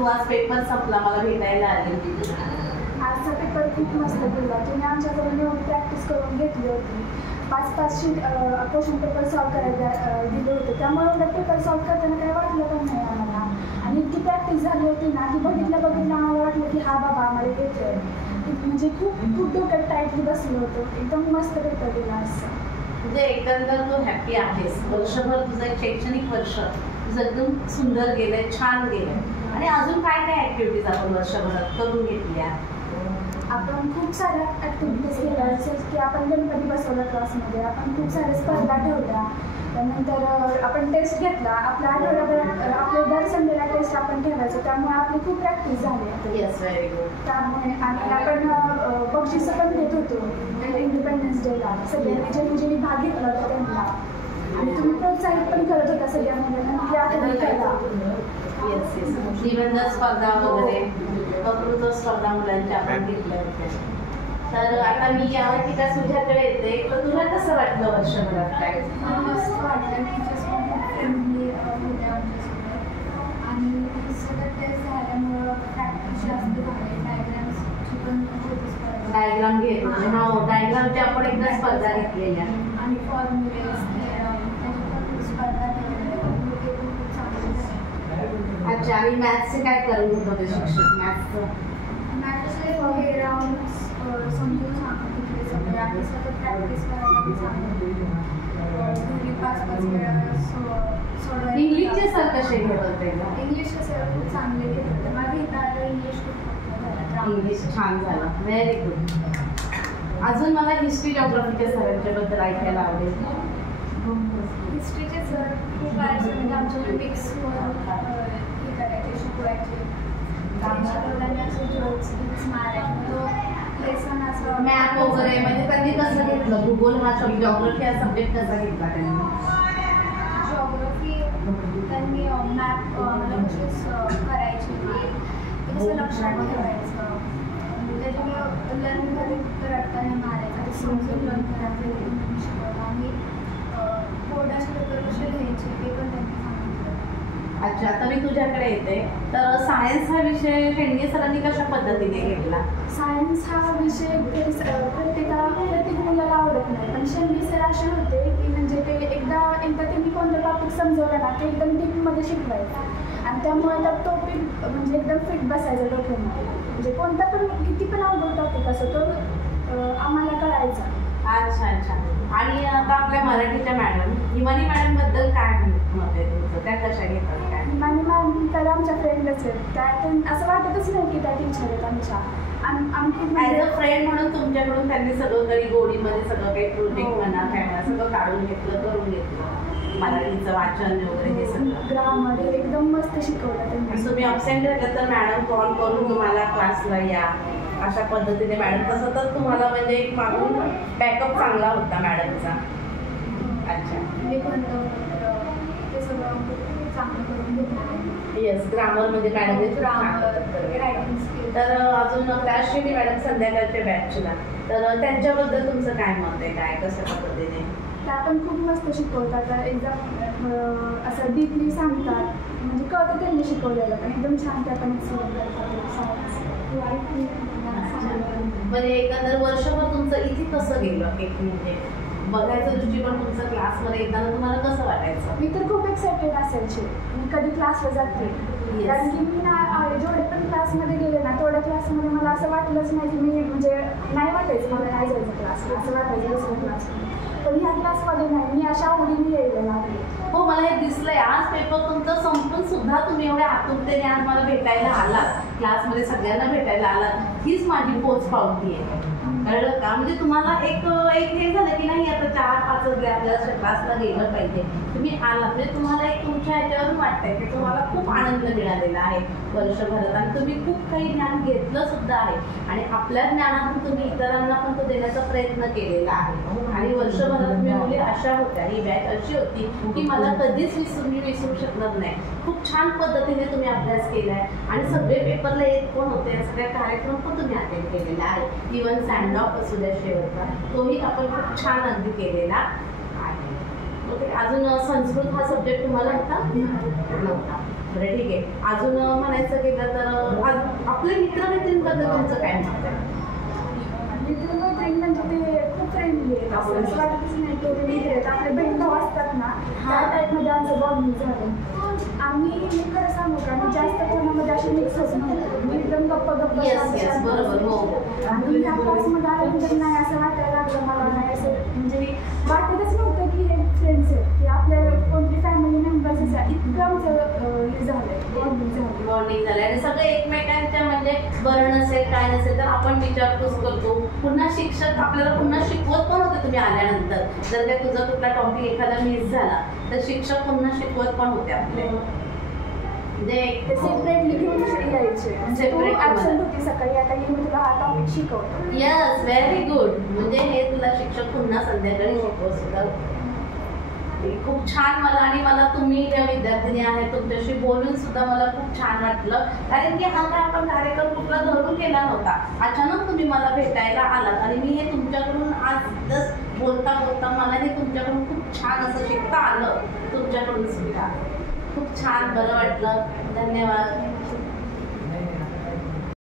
तू आज पेपर संपला, मला भेटायला आली. आजचा पेपर खूप मस्त गेला. तुम्ही आमच्याकडून एवढी प्रॅक्टिस करून घेतली होती. 5-5 शीट क्वेश्चन पेपर सॉल्व करायला दिले होते. त्यामुळे एवढं पेपर सॉल्व करताना काही वाटलं पण नाही आम्हाला. आणि इतकी प्रॅक्टिस झाली होती ना की बघितलं आम्हाला वाटलं की हा बाबा आम्हाला येतोय. म्हणजे खूप डोक्यात टाईटली बसलं होतं. एकदम मस्त पेपर गेला असं. म्हणजे एकंदर तू हॅपी आहेस. वर्षभर तुझं एक शैक्षणिक वर्ष तुझं एकदम सुंदर गेलंय, छान गेलंय. आणि अजून काय काय ॲक्टिव्हिटीज आपण वर्षभरात करून घेतल्या? आपण खूप साऱ्या ॲक्टिव्हिटीज केल्या. जसं की आपण गणपती बसवला क्लासमध्ये. आपण खूप साऱ्या स्पर्धा ठेवल्या. त्यानंतर आपण टेस्ट घेतला. आपल्या आठवड्याभरात आपल्या दर संडेला टेस्ट आपण ठेवायचो. त्यामुळे आपली खूप प्रॅक्टिस झाली. Yes, very good. त्यामुळे आणि आपण बक्षिसं पण देत होतो इंडिपेंडन्स डेला. सगळ्यांनी ज्यांनी भाग घेतला होता त्यांना. आणि तुम्ही प्रोत्साहित पण करत होता सगळ्या मुलांना की आता करा. Yes yes. निबंध स्पर्धा वगैरे, वक्तृत्व स्पर्धा मुलांच्या आपण घेतल्या होत्या. तर आता मी यावरती का तुझ्याकडे येते, तर तुला कसं वाटलं वर्षभरात काय? मस्त वाटलं. टीचर्स पण खूप फ्रेंडली होत्या आमच्यासोबत. आणि सगळं टेस्ट झाल्यामुळं प्रॅक्टिस जास्त झाली. डायग्राम्सची पण होती स्पर्धा. डायग्राम घेत होते. हो, डायग्रामच्या आपण एकदा स्पर्धा घेतलेल्या. आणि फॉर्म्युलेस त्याची पण स्पर्धा ठेवल्या. ते पण खूप चांगलं झालं. अच्छा. आणि मॅथ्सचे काय करून होते शिक्षक? मॅथ्सचे हे राऊंड समजून सांगत होते सगळे. आणि सतत प्रॅक्टिस करायला पण सांगत होते. घरी 5-5 वेळा सोडवायला. इंग्लिशचे सर कसे घेत होते? इंग्लिशचे सर खूप चांगले घेत होते. माझं इथं आलं इंग्लिश खूप इंग्लिश छान झालं. Very good. अजून मला हिस्ट्री जॉग्राफीच्या सरांच्याबद्दल ऐकायला आवडेल. हिस्ट्रीचे सर खूप करायचे. म्हणजे आमच्याकडे मिक्स हे करायचे, शिकवायचे. शिकवताना असं जोक्स मारायचे. तो लेसन असं मॅप वगैरे म्हणजे त्यांनी कसं घेतलं? भूगोल हा शब्द, जॉग्राफी हा सब्जेक्ट कसा घेतला त्यांनी? जॉग्राफी त्यांनी मॅप मला कसेच करायचे. ते कसं लक्षात ठेवायचं. त्याच्यामुळे लर्न कधी रट्टाने मारायचं. ते समजून लर्न करायचं शिकवलं. आणि बोर्डाचे पेपर कसे घ्यायचे ते पण त्यांनी सांगितलं. अच्छा. आता मी तुझ्याकडे येते. तर सायन्स हा विषय शेंडगे सरांनी कशा पद्धतीने घेतला? सायन्स हा विषय प्रत्येक मुलाला आवडत नाही. पण शेंडगे सर असे होते की म्हणजे ते एकदा त्यांनी कोणतं टॉपिक समजवलं ना ते एकदम डीपमध्ये शिकवायचं. आणि त्यामुळे त्या टॉपिक म्हणजे एकदम फिट बसायचं डोक्यामध्ये. म्हणजे कोणता पण किती पण अवघड टॉपिक असो तो आम्हाला कळायचा. अच्छा अच्छा. आणि आता आपल्या मराठीच्या मॅडम हिमानी मॅडम बद्दल काय मत आहे तुमचं? त्या कशा घेतात काय? हिमानी मॅडम तर आमच्या फ्रेंडच आहेत. त्या असं वाटतच नाही की त्या टीचर आहेत आमच्या. ॲज अ फ्रेंड म्हणून तुमच्याकडून त्यांनी सगळं काही गोडीमध्ये सगळं काही प्रोजेक्ट म्हणा काय म्हणा सगळं काढून घेतलं, करून घेतलं. मराठीचं वाचन वगैरे हे सगळं ग्रामर एकदम मस्त शिकवलं त्यांनी. तुम्ही अबसेंट राहिलं तर मॅडम कॉल करून तुम्हाला क्लासला या अशा पद्धतीने मॅडम. तसं तर तुम्हाला म्हणजे एक मागून बॅकअप चांगला होता मॅडमचा. अच्छा. ते सगळं चांगलं करून घेतलं. येस. ग्रामर म्हणजे मॅडम ग्रामर, रायटिंग स्किल. तर अजून क्लासची मॅडम संध्याकाळच्या बॅचला, तर त्यांच्याबद्दल तुमचं काय मत आहे? काय कशा पद्धतीने? त्या पण खूप मस्त शिकवतात. एकदम असं डीपली सांगतात. म्हणजे कळतं त्यांनी शिकवलेलं पण एकदम छान. त्या पण म्हणजे एकंदर वर्षभर तुमचं इथे कसं गेलं? एक म्हणजे बघायचं दृष्टिकोन तुमचा क्लासमध्ये येताना तुम्हाला कसं वाटायचं? मी तर खूप एक्सायटेड असायचे. मी कधी क्लासला जाते. कारण की मी ना जेवढे पण क्लासमध्ये गेले ना तेवढ्या क्लासमध्ये मला असं वाटलंच नाही की मी म्हणजे नाही वाटायचं मला नाही जायचं क्लासला. असं वाटायचं दुसऱ्या क्लासमध्ये. पण ह्या क्लासमध्ये नाही. मी अशा आवडीने यायला लागले. हो, मला हे दिसलंय. आज पेपर तुमचं संपून सुद्धा तुम्ही एवढ्या आतुरतेने आज मला भेटायला आलात, क्लासमध्ये सगळ्यांना भेटायला आलात. हीच माझी पोच पावती आहे. कळलं का? म्हणजे तुम्हाला एक हे झालं की नाही आता 4-5 आपल्याला क्लासला गेलं पाहिजे. तुम्ही आलात म्हणजे तुम्हाला एक तुमच्या ह्याच्यावरून वाटतंय की तुम्हाला खूप आनंद मिळालेला आहे वर्षभरात. आणि तुम्ही खूप काही ज्ञान घेतलं सुद्धा आहे. आणि आपल्या ज्ञानातून तुम्ही इतरांना पण तो देण्याचा प्रयत्न केलेला आहे. आणि वर्षभरात तुम्ही मुली अशा होत्या, ही बॅच अशी होती की मला कधीच विसरू शकणार नाही. खूप छान पद्धतीने तुम्ही अभ्यास केला आहे. आणि सगळे पेपरला येत पण होते. या सगळ्या कार्यक्रम पण तुम्ही अटेंड केलेला आहे. इव्हन सँड ऑफ असू द्या शेवटचा, तोही आपण खूप छान अगदी केलेला आहे. ओके. अजून संस्कृत हा सब्जेक्ट तुम्हाला होता? नव्हता. बरं ठीक आहे. अजून म्हणायचं गेलं तर आपले मित्रमैत्रिणींबद्दल तुमचं काय मत आहे? मित्रमैत्रिणी म्हणजे ते खूप फ्रेंडली आहेत. असं वाटतच नाही की ते मित्र आहेत. आपले बहीण भाऊ असतात ना त्या टाईपमध्ये आमचं बॉन्डिंग झालं. मी खरं सांगू का मी जास्त कोणामध्ये असे मिक्स होत नव्हते. मी एकदम गप्पा बरोबर. हो. आणि ह्या क्लासमध्ये आल्यानंतर नाही असं वाटायला लागलं मला. नाही असं म्हणजे वाटतच नव्हतं की हे फ्रेंड्स आहेत की आपल्या कोणती फॅमिली मेंबर्स इतकं आमचं हे झालं बॉन्डिंग झालं आणि सगळे एकमेकांच्या म्हणजे बरं नसेल काय नसेल तर आपण विचारपूस करतो. पुन्हा शिक्षक आपल्याला पुन्हा शिकवत पण होते. तुम्ही आल्यानंतर जर काय तुझा कुठला टॉपिक एखादा मिस झाला तर शिक्षक पुन्हा शिकवत पण होते आपले. म्हणजे सेपरेटली घेऊन यायचे. सेपरेट ॲब्सेंट होती सकाळी आता मी तुला हा टॉपिक शिकवतो. Yes, very good. म्हणजे हे तुला शिक्षक पुन्हा संध्याकाळी शिकवत सुद्धा. खूप छान. मला तुम्ही ज्या विद्यार्थिनी आहेत तुमच्याशी बोलून सुद्धा मला खूप छान वाटलं. कारण की हा काय आपण कार्यक्रम कुठला धरून केला नव्हता. अचानक तुम्ही मला भेटायला आलात आणि मी हे तुमच्याकडून आज जस्ट बोलता मला हे तुमच्याकडून खूप छान असं शिकता आलं. तुमच्याकडून सुद्धा खूप छान बरं वाटलं. धन्यवाद.